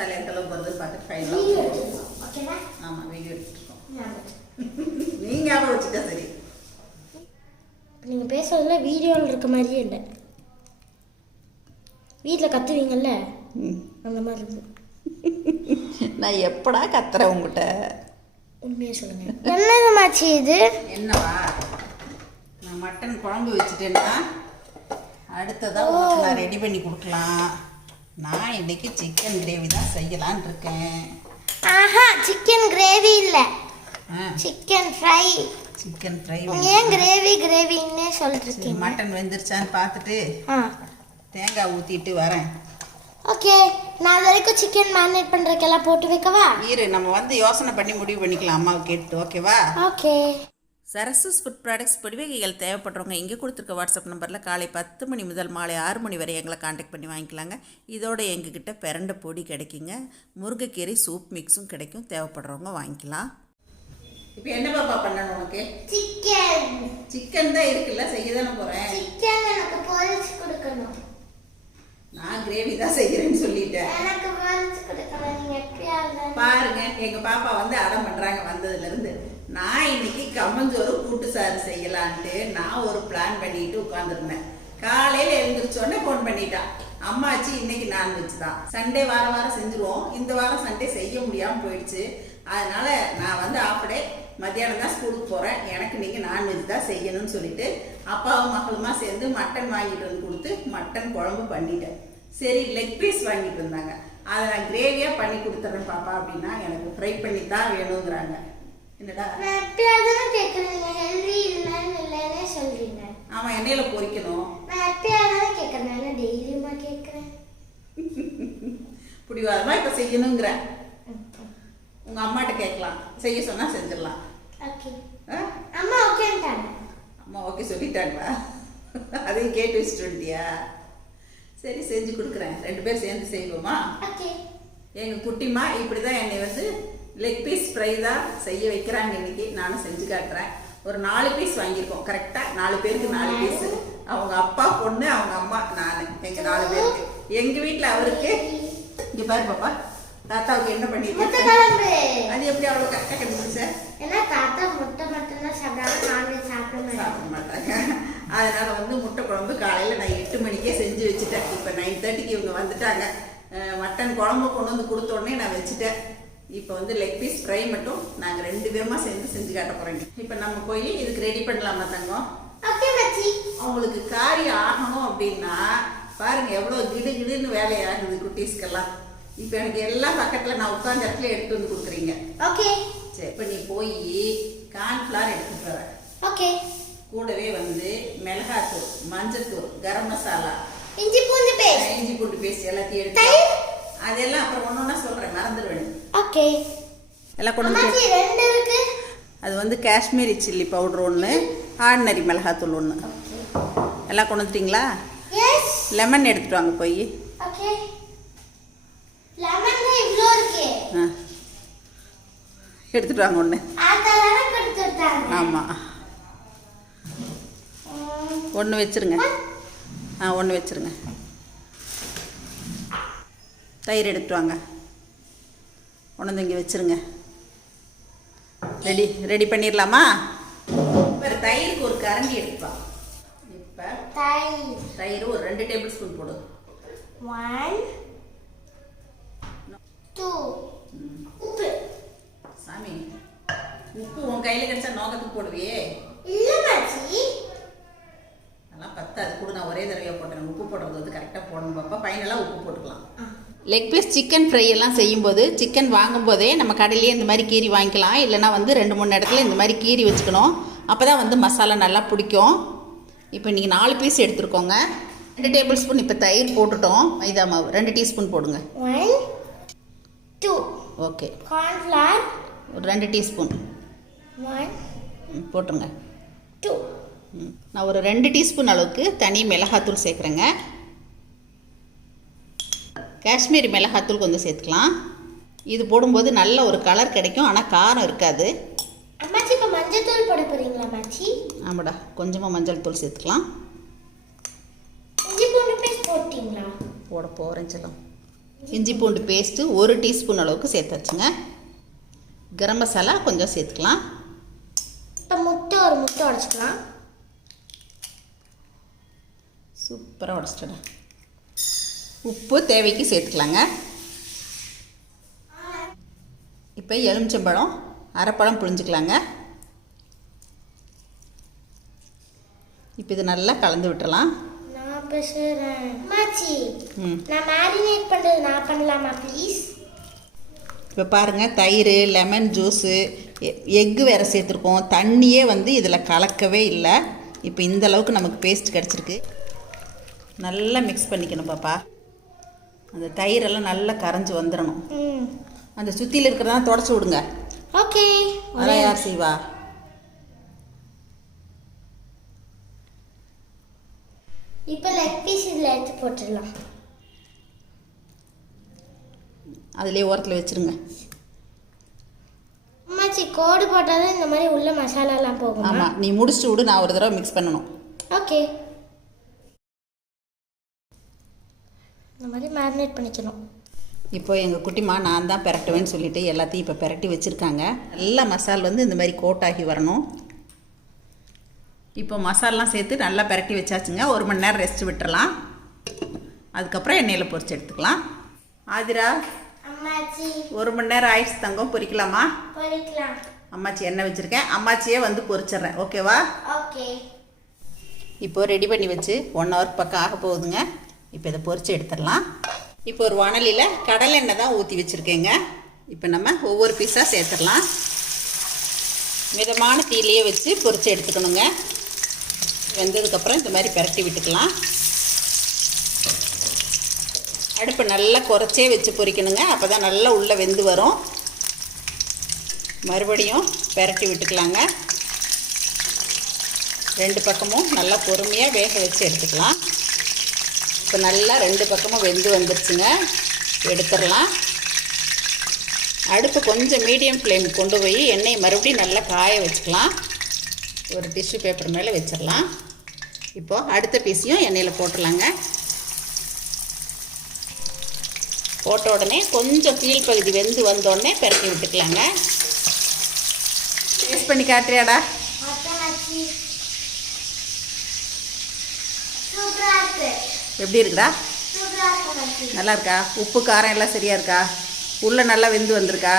மசாலா எந்த அளவுக்கு வருதுன்னு பார்த்துட்டு ஃபைனலாக ஆமாம் வீடியோ எடுத்துருக்கோம் ஞாபகம். நீ ஞாபகம் வச்சுட்டா சரி. இப்ப நீங்க பேசுறதுல வீடியோவில் இருக்க மாதிரியே இல்லை. வீட்டில் கத்துவீங்கல்ல? அந்த மாதிரி இருக்கு. நான் எப்படா கத்துறேன் உங்ககிட்ட உண்மையாக சொல்லுங்க. என்னது மாச்சி இது? என்னவா? நான் மட்டன் குழம்பு வச்சுட்டேன்னா அடுத்ததாக உங்களுக்கு நான் ரெடி பண்ணி கொடுக்கலாம். நான் இன்னைக்கு சிக்கன் கிரேவி தான் செய்யலான்னு இருக்கேன். ஆஹா சிக்கன் கிரேவி இல்லை. சிக்கன் ஃப்ரை சிக்கன் ஃப்ரை ஏன் கிரேவி கிரேவின்னே சொல்லிட்டு மட்டன் வெந்துருச்சான்னு பார்த்துட்டு தேங்காய் ஊற்றிட்டு வரேன். ஓகே நான் வரைக்கும் சிக்கன் மேரினேட் பண்ணுறதுக்கெல்லாம் போட்டு வைக்கவா? இரு நம்ம வந்து யோசனை பண்ணி முடிவு பண்ணிக்கலாம் அம்மாவை கேட்டு ஓகேவா? ஓகே. சரசஸ் ஃபுட் ப்ராடக்ட்ஸ் பொடிவகைகள் தேவைப்படுறவங்க இங்கே கொடுத்துருக்க வாட்ஸ்அப் நம்பரில் காலை பத்து மணி முதல் மாலை ஆறு மணி வரை எங்களை காண்டாக்ட் பண்ணி வாங்கிக்கலாங்க. இதோட எங்ககிட்ட பிரண்ட பொடி கிடைக்குங்க. முருங்கைக்கீரை சூப் மிக்ஸும் கிடைக்கும். தேவைப்படுறவங்க வாங்கிக்கலாம். இப்போ என்ன பாப்பா பண்ணணும் உனக்கு? சிக்கன் சிக்கன் தான் இருக்குல்ல செய்ய தானே போகிறேன் சிக்கன் எனக்கு பொரிச்சு கொடுக்கணும். நான் கிரேவி தான் செய்கிறேன்னு சொல்லிட்டேன். எனக்கு பொரிச்சு கொடுக்கணும். பாருங்க எங்க பாப்பா வந்து அடம் பண்றாங்க வந்ததுல இருந்து. நான் இன்னைக்கு கம்மஞ்சோறு கூட்டு சாறு செய்யலான்ட்டு நான் ஒரு பிளான் பண்ணிட்டு உட்காந்துருந்தேன் காலையில் எழுந்திரிச்சோடனே ஃபோன் பண்ணிட்டான் அம்மாச்சி இன்னைக்கு நான்வெஜ் தான். சண்டே வாரம் வாரம் செஞ்சுருவோம். இந்த வாரம் சண்டே செய்ய முடியாமல் போயிடுச்சு. அதனால நான் வந்து ஆஃப் மத்தியானம் தான் ஸ்கூலுக்கு போகிறேன் எனக்கு இன்றைக்கி நான்வெஜ் தான் செய்யணும்னு சொல்லிட்டு அப்பாவும் மகளுமா சேர்ந்து மட்டன் வாங்கிட்டு வந்து கொடுத்து மட்டன் குழம்பு பண்ணிட்டேன். சரி லெக் பீஸ் வாங்கிட்டு வந்தாங்க. அதை நான் கிரேவியாக பண்ணி கொடுத்துட்றேன் பாப்பா அப்படின்னா எனக்கு ஃப்ரை பண்ணி தான் வேணுங்கிறாங்க. என்னடா? எப்பயாவது கேட்குறேன் நீங்க ஹெல்தி இல்லைன்னு இல்லைன்னே சொல்றீங்க. ஆமாம் எண்ணெயில் பொரிக்கணும் நான் எப்பயாவது கேட்குறேன் டெய்லியுமா கேட்குறேன். பிடிவாதமாக இப்போ செய்யணுங்கிற. உங்கள் அம்மாட்ட கேட்கலாம். செய்ய சொன்னால் செஞ்சிடலாம். ஓகே? அம்மா ஓகேன்ட்டாங்க அம்மா ஓகே சொல்லிட்டாங்களா? அதையும் கேட்டு வச்சுட்டு வந்துட்டியா சரி செஞ்சு கொடுக்குறேன். ரெண்டு பேரும் சேர்ந்து செய்வோமா? ஓகே. எங்கள் குட்டிமா இப்படி தான் என்னை வந்து லெக் பீஸ் ஃப்ரை தான் செய்ய வைக்கிறாங்க இன்னைக்கு. நானும் செஞ்சு காட்டுறேன். ஒரு நாலு பீஸ் வாங்கியிருக்கோம். கரெக்டாக நாலு பேருக்கு நாலு பீஸ் அவங்க அப்பா பொண்ணு அவங்க அம்மா நான் எங்கள் நாலு பேருக்கு. எங்கள் வீட்டில் அவருக்கு இங்கே பாரு பாப்பா தாத்தாவுக்கு என்ன குழம்பு. அது எப்படி அவ்வளோ கரெக்டாக கண்டுபிடிச்ச? ஏன்னா தாத்தா முட்டை மட்டும்தான் சாப்பிடாம நான்வெஜ் சாப்பிட மாட்டாங்க. சாப்பிட மாட்டாங்க. அதனால வந்து முட்டை குழம்பு காலையில் நான் எட்டு மணிக்கே செஞ்சு வச்சுட்டேன். இப்போ நைன் தேர்ட்டிக்கு இவங்க வந்துட்டாங்க. மட்டன் குழம்பு கொண்டு வந்து கொடுத்த உடனே நான் வச்சுட்டேன். இப்போ வந்து லெக் பீஸ் ஃப்ரை மட்டும் நாங்கள் ரெண்டு பேருமா சேர்ந்து செஞ்சு காட்ட போகிறோங்க இப்போ நம்ம போய் இதுக்கு ரெடி பண்ணலாமா தங்கம்? அவங்களுக்கு காரியம் ஆகணும் அப்படின்னா பாருங்க எவ்வளோ கிடு கிடுன்னு வேலையாகுது குட்டீஸ்க்கெல்லாம். இப்போ எனக்கு எல்லாம் பக்கத்தில் நான் உட்காந்த இடத்துல எடுத்து வந்து கொடுக்குறீங்க. ஓகே சரி இப்போ நீ போய் கார்ன்ஃப்ளவர் எடுத்துட்டு வர. ஓகே கூடவே வந்து மிளகாத்தூள் மஞ்சத்தூள் கரம் மசாலா இஞ்சி பூண்டு பேஸ்ட் இஞ்சி பூண்டு பேஸ்ட் எல்லாத்தையும் எடுத்து அதெல்லாம் அப்புறம் ஒன்று ஒன்றா சொல்கிறேன் மறந்துடுவேன். ஓகே. எல்லாம் கொண்டு வந்து ரெண்டு இருக்கு. அது வந்து காஷ்மீரி சில்லி பவுடர் ஒன்று ஆர்டினரி மிளகாத்தூள் ஒன்று எல்லாம் கொண்டு வந்துட்டீங்களா? லெமன் எடுத்துட்டு வாங்க போய். எடுத்துட்டு வாங்க ஒன்று ஆமாம் ஒன்று வச்சுருங்க. ஆ. ஒன்று வச்சுருங்க. தயிர் எடுத்துட்டு வாங்க. கொண்டு வந்து இங்கே வச்சுருங்க. ரெடி ரெடி பண்ணிடலாமா இப்போ தயிருக்கு ஒரு கரண்டி எடுத்துப்பா இப்போ தயிர். தயிர் ஒரு ரெண்டு டேபிள் ஸ்பூன் போடு. ஒன் டூ உப்பு. சாமி உப்பு உன் கையில் கிடைச்சா நோக்கத்துக்கு போடுவியே. அதெல்லாம் பத்தாது. கூட நான் ஒரே தடவையாக போட்டேன். உப்பு போடுறது வந்து கரெக்டாக போடணும் பாப்பா. ஃபைனலாக உப்பு போட்டுக்கலாம். லெக் பீஸ் சிக்கன் ஃப்ரை எல்லாம் செய்யும்போது சிக்கன் வாங்கும்போதே நம்ம கடையிலேயே இந்த மாதிரி கீரி வாங்கிக்கலாம். இல்லைனா வந்து ரெண்டு மூணு இடத்துல இந்த மாதிரி கீரி வச்சுக்கணும். அப்போ தான் வந்து மசாலா நல்லா பிடிக்கும். இப்போ நீங்கள் நாலு பீஸ் எடுத்துருக்கோங்க. ரெண்டு டேபிள் ஸ்பூன் இப்போ தயிர் போட்டுட்டோம். மைதா மாவு. ரெண்டு டீஸ்பூன் போடுங்க. டூ ஓகே கார்ன்ஃப்ளவர் ஒரு ரெண்டு டீஸ்பூன் ஒன் போட்டுருங்க. டூ ம். நான் ஒரு ரெண்டு டீஸ்பூன் அளவுக்கு தனி மிளகாத்தூள் சேர்க்குறேங்க. காஷ்மீரி மிளகாத்தூள் கொஞ்சம் சேர்த்துக்கலாம். இது போடும்போது நல்ல ஒரு கலர் கிடைக்கும். ஆனால் காரம் இருக்காது. அம்மாச்சி இப்போ மஞ்சத்தூள் போட போறீங்களா அம்மாச்சி? ஆமாடா. கொஞ்சமாக மஞ்சள் தூள் சேர்த்துக்கலாம். இஞ்சி பூண்டு பேஸ்ட் போட்டீங்களா? போட போகிறேன் செல்லம். இஞ்சி பூண்டு பேஸ்ட்டு ஒரு டீஸ்பூன் அளவுக்கு சேர்த்தாச்சுங்க. கரம் மசாலா கொஞ்சம் சேர்த்துக்கலாம். இப்போ முட்டை ஒரு முட்டை உடச்சிக்கலாம். சூப்பராக உடச்சிட்டடா உப்பு தேவைக்கு சேர்த்துக்கலாங்க. இப்போ எலுமிச்சம்பழம் அரைப்பழம் புழிஞ்சுக்கலாங்க. இப்போ இது நல்லா கலந்து விட்டுறலாம். இப்போ பாருங்கள் தயிர் லெமன் ஜூஸு எக்கு வேறு சேர்த்துருக்கோம். தண்ணியே வந்து இதில் கலக்கவே இல்லை. இப்போ இந்த அளவுக்கு நமக்கு பேஸ்ட் கிடச்சிருக்கு. நல்லா மிக்ஸ் பண்ணிக்கணும் பாப்பா. அந்த தயிரெல்லாம் நல்லா கரைஞ்சி வந்துடணும் அந்த சுற்றியில் இருக்கிறதெல்லாம் தொடச்சி விடுங்க. ஓகே. அதெல்லாம் யார் செய்வா? இப்போ லெக் பீஸ் இதில் எடுத்து போட்டுடலாம். அதிலே ஓரத்தில் வச்சுருங்க. அம்மாச்சி கோடு போட்டால் தான் இந்த மாதிரி உள்ள மசாலாலாம் போகுமா? ஆமாம் நீ முடிச்சுட்டு விடு நான் ஒரு தடவை மிக்ஸ் பண்ணணும். ஓகே இந்த மாதிரி மேரினேட் பண்ணிக்கணும். இப்போ எங்கள் குட்டிமா நான் தான் பெரட்டுவேன்னு சொல்லிட்டு எல்லாத்தையும் இப்போ பெரட்டி வச்சுருக்காங்க. நல்லா மசால் வந்து இந்த மாதிரி கோட்டாகி வரணும். இப்போ மசாலாம் சேர்த்து நல்லா பெரட்டி வச்சாச்சுங்க. ஒரு மணி நேரம் ரெஸ்ட் விட்டுறலாம். அதுக்கப்புறம் எண்ணெயில் பொரிச்சு எடுத்துக்கலாம். ஆதிரா ஒரு மணி நேரம் ஆயிடுச்சு தங்கம் பொரிக்கலாமா? அம்மாச்சி எண்ணெய் வச்சுருக்கேன். அம்மாச்சியே வந்து பொரிச்சிடுறேன். ஓகேவா? ஓகே. இப்போ ரெடி பண்ணி வச்சு ஒன் ஹவர் பக்கம் ஆக போகுதுங்க. இப்போ இதை பொரிச்சு எடுத்துடலாம். இப்போ ஒரு வானலியில் கடலெண்ணெய் தான் ஊற்றி வச்சுருக்கேங்க. இப்போ நம்ம ஒவ்வொரு பீஸாக சேர்த்துடலாம். மிதமான தீலையே வச்சு பொறிச்சு எடுத்துக்கணுங்க. வெந்ததுக்கப்புறம் இந்த மாதிரி பரட்டி விட்டுக்கலாம். அடுப்பு நல்லா குறைச்சே வச்சு பொறிக்கணுங்க அப்போ தான் நல்லா உள்ளே வெந்து வரும். மறுபடியும் பெரட்டி விட்டுக்கலாங்க. ரெண்டு பக்கமும் நல்லா பொறுமையாக வேக வச்சு எடுத்துக்கலாம். இப்போ நல்லா ரெண்டு பக்கமும் வெந்து வந்துருச்சுங்க. எடுத்துடலாம். அடுப்பு கொஞ்சம் மீடியம் ஃப்ளேம் கொண்டு போய் எண்ணெயை மறுபடியும் நல்லா காய வச்சுக்கலாம். ஒரு டிஷ்யூ பேப்பர் மேலே வச்சிடலாம். இப்போது அடுத்த பீஸையும் எண்ணெயில் போட்டுடலாங்க. போட்ட உடனே கொஞ்சம் கீழ்ப்பகுதி வெந்து வந்த உடனே பெரட்டி விட்டுக்கலாங்க. டேஸ்ட் பண்ணி காட்டுறியாடா? சூப்பராக இருக்கு. எப்படி இருக்குடா? நல்லா இருக்கா உப்பு காரம் எல்லாம் சரியா இருக்கா உள்ளே நல்லா வெந்து வந்திருக்கா?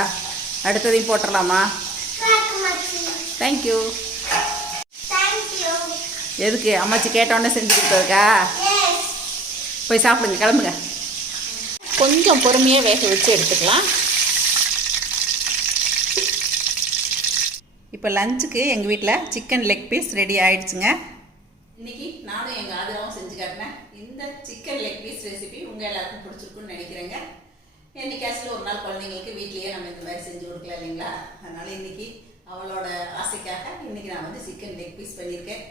அடுத்ததையும் போட்டுடலாமா தேங்க்யூ எதுக்கு? அம்மாச்சி கேட்டோன்னே செஞ்சு கொடுத்ததுக்கா? போய் சாப்பிடுங்க கிளம்புங்க. கொஞ்சம் பொறுமையாக வேக வச்சு எடுத்துக்கலாம். இப்போ லஞ்சுக்கு எங்கள் வீட்டில் சிக்கன் லெக் பீஸ் ரெடி ஆயிடுச்சுங்க. இன்னைக்கு நானும் எங்கள் ஆதரவும் செஞ்சு காட்டினேன். இந்த சிக்கன் லெக் பீஸ் ரெசிபி உங்கள் எல்லாருக்கும் பிடிச்சிருக்குன்னு நினைக்கிறேங்க. என்னைக்காச்சும் ஒரு நாள் குழந்தைங்களுக்கு வீட்லேயே நம்ம இந்த மாதிரி செஞ்சு கொடுக்கலாம் இல்லைங்களா? அதனால இன்றைக்கி அவளோட ஆசைக்காக இன்றைக்கி நான் வந்து சிக்கன் லெக் பீஸ் பண்ணியிருக்கேன்.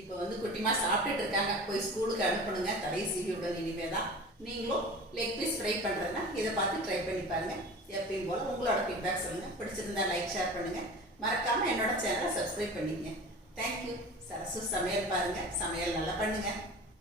இப்போ வந்து குட்டிமா சாப்பிட்டுட்டு இருக்காங்க. போய் ஸ்கூலுக்கு அனுப்பணுங்க. தலையை சீவி விடணும் இனிமே தான் நீங்களும் லெக் பீஸ் ஃப்ரை பண்ணுறதுனா இதை பார்த்து ட்ரை பண்ணி பாருங்கள் எப்பயும் போல் உங்களோட ஃபீட்பேக் சொல்லுங்கள் பிடிச்சிருந்தா லைக் ஷேர் பண்ணுங்கள் மறக்காமல் என்னோட சேனலை சப்ஸ்கிரைப் பண்ணிங்க தேங்க்யூ சரசு சமையல் பாருங்கள் சமையல் நல்லா பண்ணுங்கள்